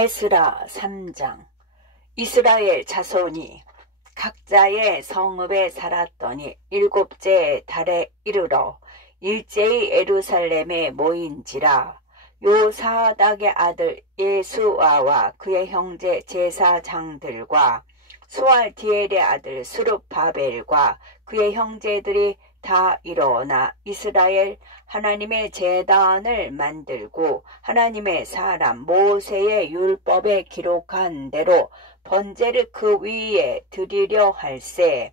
에스라 3장. 이스라엘 자손이 각자의 성읍에 살았더니 일곱째 달에 이르러 일제히 예루살렘에 모인지라. 요사닥의 아들 예수아와 그의 형제 제사장들과 수알디엘의 아들 스룹바벨과 그의 형제들이 다 일어나 이스라엘 하나님의 제단을 만들고 하나님의 사람 모세의 율법에 기록한 대로 번제를 그 위에 드리려 할세.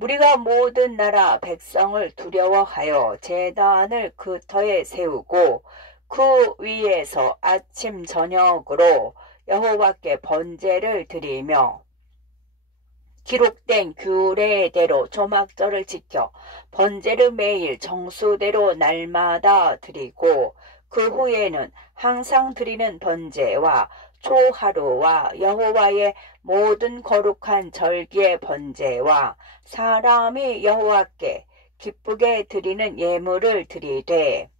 우리가 모든 나라 백성을 두려워하여 제단을 그 터에 세우고 그 위에서 아침 저녁으로 여호와께 번제를 드리며 기록된 규례대로 조막절을 지켜 번제를 매일 정수대로 날마다 드리고 그 후에는 항상 드리는 번제와 초하루와 여호와의 모든 거룩한 절기의 번제와 사람이 여호와께 기쁘게 드리는 예물을 드리되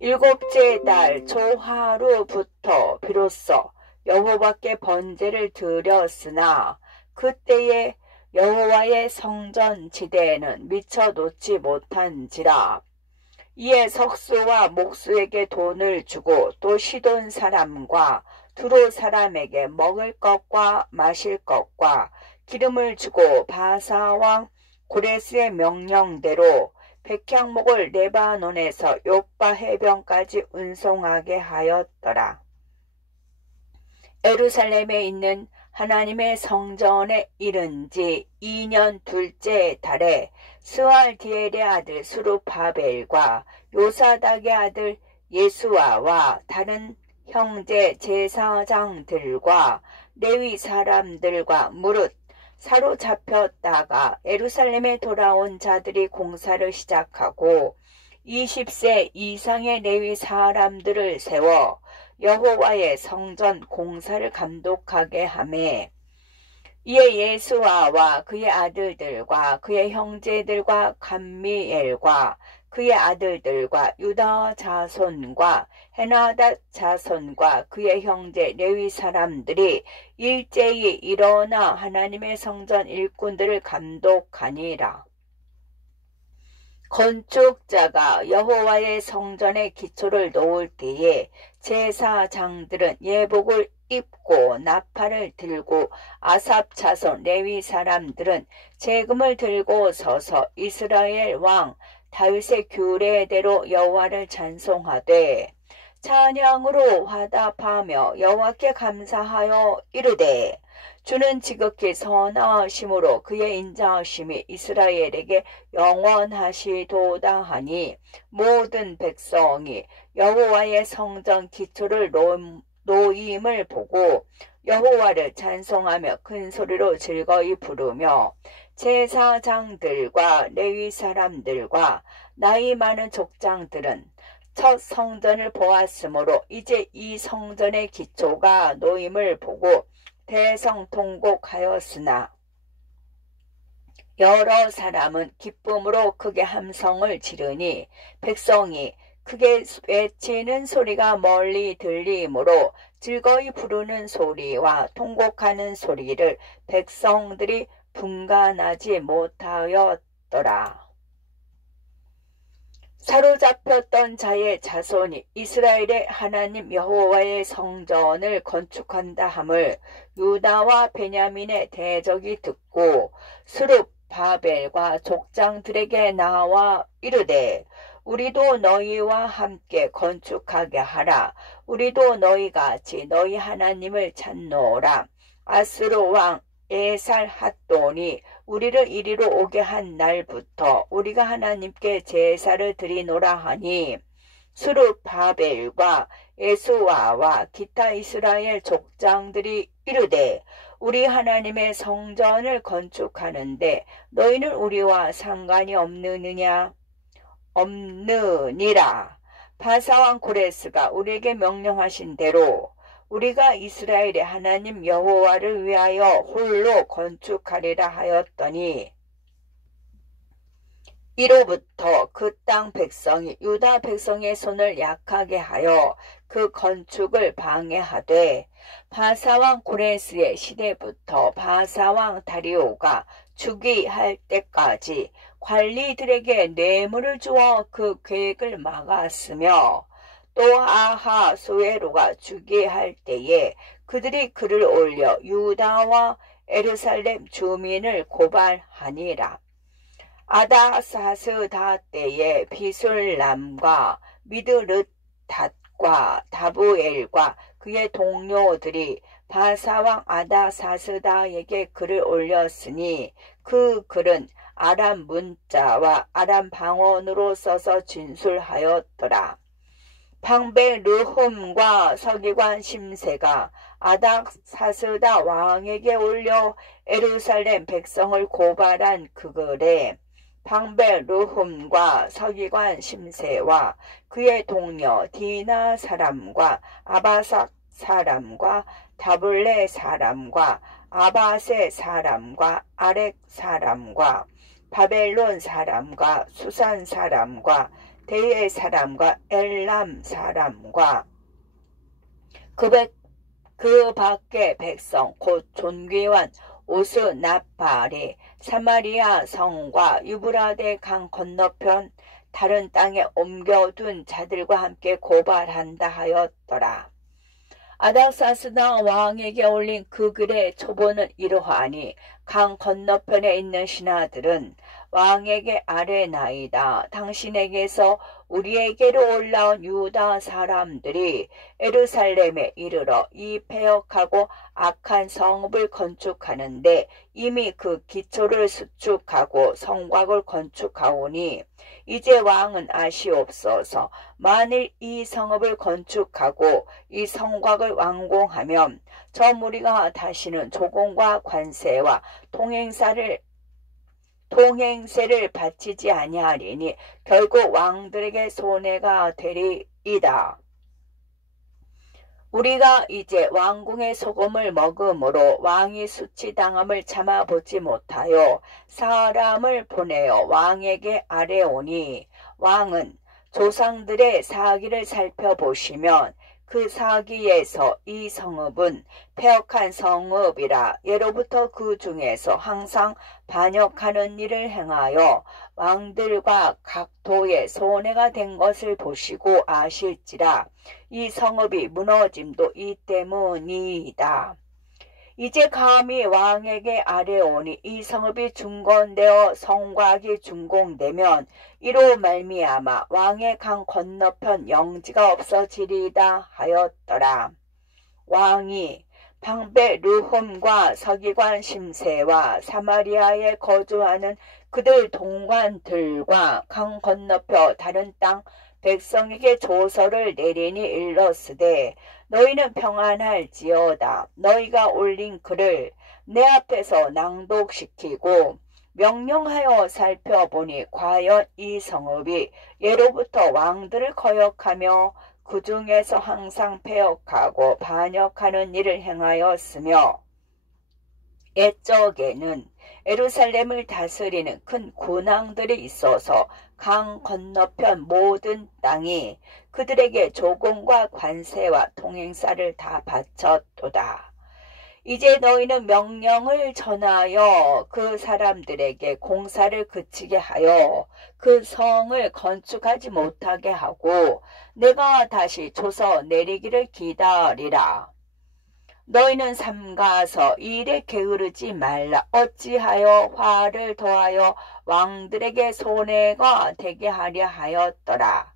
일곱째 달 초하루부터 비로소 여호와께 번제를 드렸으나 그때에 여호와의 성전 지대에는 미처 놓지 못한지라. 이에 석수와 목수에게 돈을 주고 또 시돈 사람과 두로 사람에게 먹을 것과 마실 것과 기름을 주고 바사왕 고레스의 명령대로 백향목을 레바논에서 요빠 해변까지 운송하게 하였더라. 예루살렘에 있는 하나님의 성전에 이른 지 2년 둘째 달에 스알디엘의 아들 스룹바벨과 요사닥의 아들 예수아와 다른 형제 제사장들과 레위 사람들과 무릇 사로잡혔다가 예루살렘에 돌아온 자들이 공사를 시작하고 20세 이상의 레위 사람들을 세워 여호와의 성전 공사를 감독하게 하매 이에 예수아와 그의 아들들과 그의 형제들과 감미엘과 그의 아들들과 유다 자손과 헤나닷 자손과 그의 형제 레위 사람들이 일제히 일어나 하나님의 성전 일꾼들을 감독하니라. 건축자가 여호와의 성전의 기초를 놓을 때에 제사장들은 예복을 입고 나팔을 들고 아삽 자손 레위 사람들은 재금을 들고 서서 이스라엘 왕 다윗의 규례대로 여호와를 찬송하되 찬양으로 화답하며 여호와께 감사하여 이르되 주는 지극히 선하심으로 그의 인자하심이 이스라엘에게 영원하시도다 하니 모든 백성이 여호와의 성전 기초를 놓임을 보고 여호와를 찬송하며 큰 소리로 즐거이 부르며 제사장들과 레위 사람들과 나이 많은 족장들은 첫 성전을 보았으므로 이제 이 성전의 기초가 놓임을 보고 대성통곡하였으나 여러 사람은 기쁨으로 크게 함성을 지르니 백성이 크게 외치는 소리가 멀리 들리므로 즐거이 부르는 소리와 통곡하는 소리를 백성들이 분간하지 못하였더라. 사로잡혔던 자의 자손이 이스라엘의 하나님 여호와의 성전을 건축한다 함을 유다와 베냐민의 대적이 듣고 스룹바벨과 족장들에게 나와 이르되 우리도 너희와 함께 건축하게 하라. 우리도 너희같이 너희 하나님을 찾노라. 아스루 왕 에살핫돈이 우리를 이리로 오게 한 날부터 우리가 하나님께 제사를 드리노라 하니 스룹바벨과 예수아와 기타 이스라엘 족장들이 이르되 우리 하나님의 성전을 건축하는데 너희는 우리와 상관이 없느니라. 바사왕 고레스가 우리에게 명령하신 대로 우리가 이스라엘의 하나님 여호와를 위하여 홀로 건축하리라 하였더니 이로부터 그 땅 백성이 유다 백성의 손을 약하게 하여 그 건축을 방해하되 바사왕 고레스의 시대부터 바사왕 다리오가 즉위할 때까지 관리들에게 뇌물을 주어 그 계획을 막았으며 또 아하수에로가 즉위할 때에 그들이 글을 올려 유다와 예루살렘 주민을 고발하니라. 아다사스다 때에 비술람과 미드르닷과 다부엘과 그의 동료들이 바사왕 아다사스다에게 글을 올렸으니 그 글은 아람 문자와 아람 방언으로 써서 진술하였더라. 방배 르훔과 서기관 심세가 아닥사스다 왕에게 올려 예루살렘 백성을 고발한 그 글에 방배 르훔과 서기관 심세와 그의 동료 디나 사람과 아바삭 사람과 다블레 사람과 아바세 사람과 아렉 사람과 바벨론 사람과 수산 사람과 대의 사람과 엘람 사람과 그 밖의 백성 곧 존귀한 오스나팔이 사마리아 성과 유브라데 강 건너편 다른 땅에 옮겨둔 자들과 함께 고발한다 하였더라. 아닥사스다 왕에게 올린 그 글의 초본은 이러하니 강 건너편에 있는 신하들은 왕에게 아뢰나이다. 당신에게서 우리에게로 올라온 유다 사람들이 예루살렘에 이르러 이 패역하고 악한 성읍을 건축하는데 이미 그 기초를 수축하고 성곽을 건축하오니 이제 왕은 아시옵소서. 만일 이 성읍을 건축하고 이 성곽을 완공하면 저 무리가 다시는 조공과 관세와 통행세를 바치지 아니하리니 결국 왕들에게 손해가 되리이다. 우리가 이제 왕궁의 소금을 먹음으로 왕이 수치당함을 참아보지 못하여 사람을 보내어 왕에게 아뢰오니 왕은 조상들의 사기를 살펴보시면 그 사기에서 이 성읍은 패역한 성읍이라 예로부터 그 중에서 항상 반역하는 일을 행하여 왕들과 각 도에 손해가 된 것을 보시고 아실지라 이 성읍이 무너짐도 이 때문이다. 이제 감히 왕에게 아뢰오니 이 성읍이 중건되어 성곽이 준공되면 이로 말미암아 왕의 강 건너편 영지가 없어지리이다 하였더라. 왕이 방배 르훔과 서기관 심세와 사마리아에 거주하는 그들 동관들과 강 건너편 다른 땅 백성에게 조서를 내리니 일렀으되 너희는 평안할지어다. 너희가 올린 글을 내 앞에서 낭독시키고 명령하여 살펴보니 과연 이 성읍이 예로부터 왕들을 거역하며 그 중에서 항상 패역하고 반역하는 일을 행하였으며 옛적에는 예루살렘을 다스리는 큰 군왕들이 있어서 강 건너편 모든 땅이 그들에게 조공과 관세와 통행사를 다 바쳤도다. 이제 너희는 명령을 전하여 그 사람들에게 공사를 그치게 하여 그 성을 건축하지 못하게 하고 내가 다시 조서 내리기를 기다리라. 너희는 삼가서 이 일에 게으르지 말라. 어찌하여 화를 더하여 왕들에게 손해가 되게 하려 하였더라.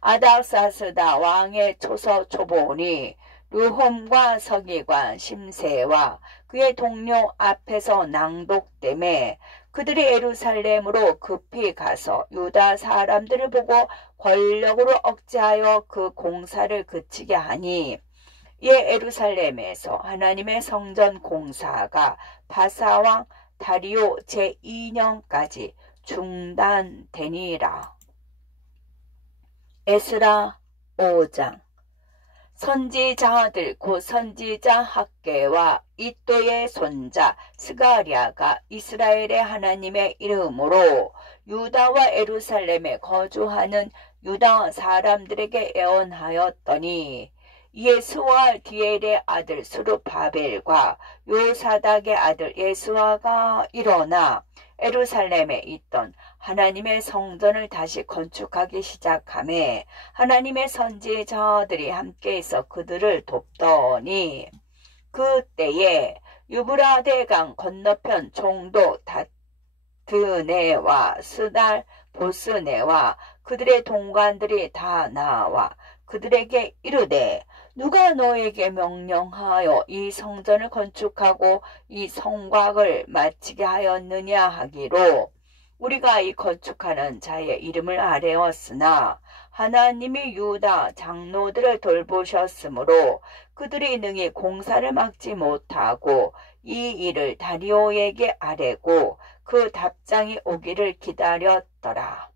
아닥사스다 왕의 초서 초본이 르훔과 서기관 심세와 그의 동료 앞에서 낭독되매 그들이 예루살렘으로 급히 가서 유다 사람들을 보고 권력으로 억제하여 그 공사를 그치게 하니 이에 예루살렘에서 하나님의 성전 공사가 바사왕 다리오 제2년까지 중단되니라. 에스라 5장. 선지자들 곧 선지자 학개와 이또의 손자 스가랴가 이스라엘의 하나님의 이름으로 유다와 예루살렘에 거주하는 유다 사람들에게 예언하였더니 이에 스알디엘의 아들 스룹바벨과 요사닥의 아들 예수아가 일어나 예루살렘에 있던 하나님의 성전을 다시 건축하기 시작하매 하나님의 선지자들이 함께해서 그들을 돕더니 그때에 유브라데강 건너편 총독 다드네와 스달 보스네와 그들의 동관들이 다 나와 그들에게 이르되 누가 너에게 명령하여 이 성전을 건축하고 이 성곽을 마치게 하였느냐 하기로 우리가 이 건축하는 자의 이름을 아뢰었으나 하나님이 유다 장로들을 돌보셨으므로 그들이 능히 공사를 막지 못하고 이 일을 다리오에게 아뢰고 그 답장이 오기를 기다렸더라.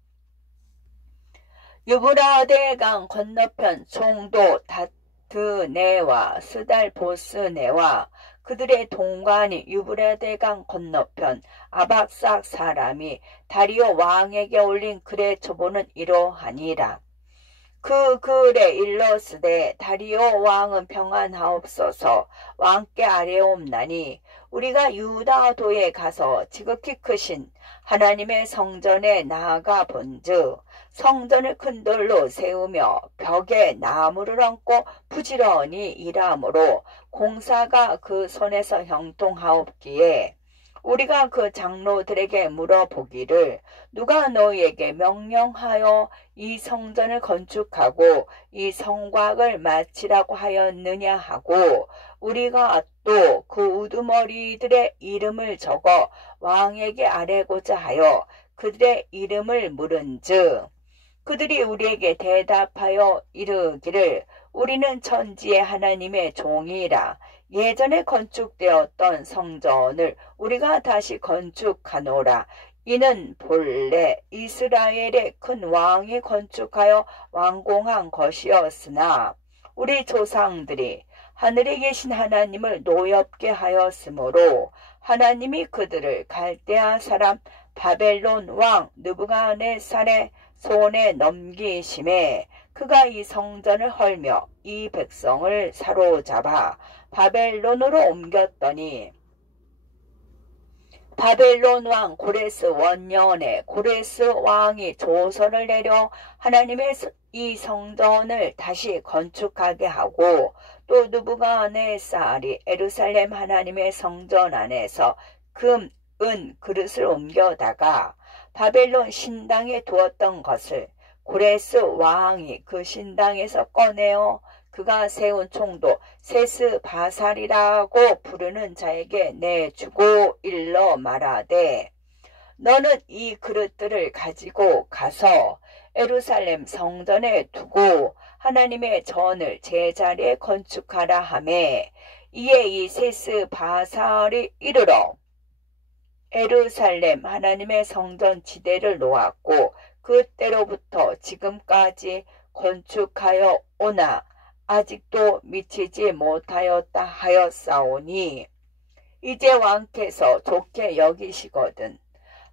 유브라데강 건너편 총독 다드네와 스달보스네와 그들의 동관이 유브라데강 건너편 아박삭 사람이 다리오 왕에게 올린 글의 초보는 이러하니라. 그 글에 일러스되 다리오 왕은 평안하옵소서. 왕께 아뢰옵나니 우리가 유다도에 가서 지극히 크신 하나님의 성전에 나아가 본즉 성전을 큰 돌로 세우며 벽에 나무를 얹고 부지런히 일하므로 공사가 그 손에서 형통하옵기에 우리가 그 장로들에게 물어보기를 누가 너희에게 명령하여 이 성전을 건축하고 이 성곽을 마치라고 하였느냐 하고 우리가 또 그 우두머리들의 이름을 적어 왕에게 아뢰고자 하여 그들의 이름을 물은즉 그들이 우리에게 대답하여 이르기를 우리는 천지의 하나님의 종이라. 예전에 건축되었던 성전을 우리가 다시 건축하노라. 이는 본래 이스라엘의 큰 왕이 건축하여 완공한 것이었으나 우리 조상들이 하늘에 계신 하나님을 노엽게 하였으므로 하나님이 그들을 갈대아 사람 바벨론 왕 느부갓네살의 손에 넘기심에 그가 이 성전을 헐며 이 백성을 사로잡아 바벨론으로 옮겼더니 바벨론 왕 고레스 원년에 고레스 왕이 조서를 내려 하나님의 이 성전을 다시 건축하게 하고 또 느부갓네살이 예루살렘 하나님의 성전 안에서 금, 은, 그릇을 옮겨다가 바벨론 신당에 두었던 것을 고레스 왕이 그 신당에서 꺼내어 그가 세운 총독 세스바살이라고 부르는 자에게 내주고 일러 말하되 너는 이 그릇들을 가지고 가서 예루살렘 성전에 두고 하나님의 전을 제자리에 건축하라 하매 이에 이 세스바살이 이르러 예루살렘 하나님의 성전 지대를 놓았고 그때로부터 지금까지 건축하여 오나 아직도 미치지 못하였다 하였사오니 이제 왕께서 좋게 여기시거든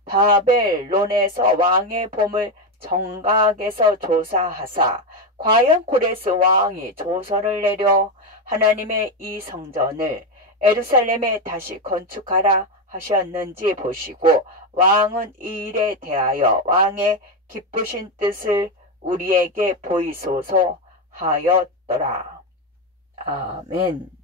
바벨론에서 왕의 보물 정각에서 조사하사 과연 고레스 왕이 조서를 내려 하나님의 이 성전을 예루살렘에 다시 건축하라 하셨는지 보시고 왕은 이 일에 대하여 왕의 기쁘신 뜻을 우리에게 보이소서 하였더라. 아멘.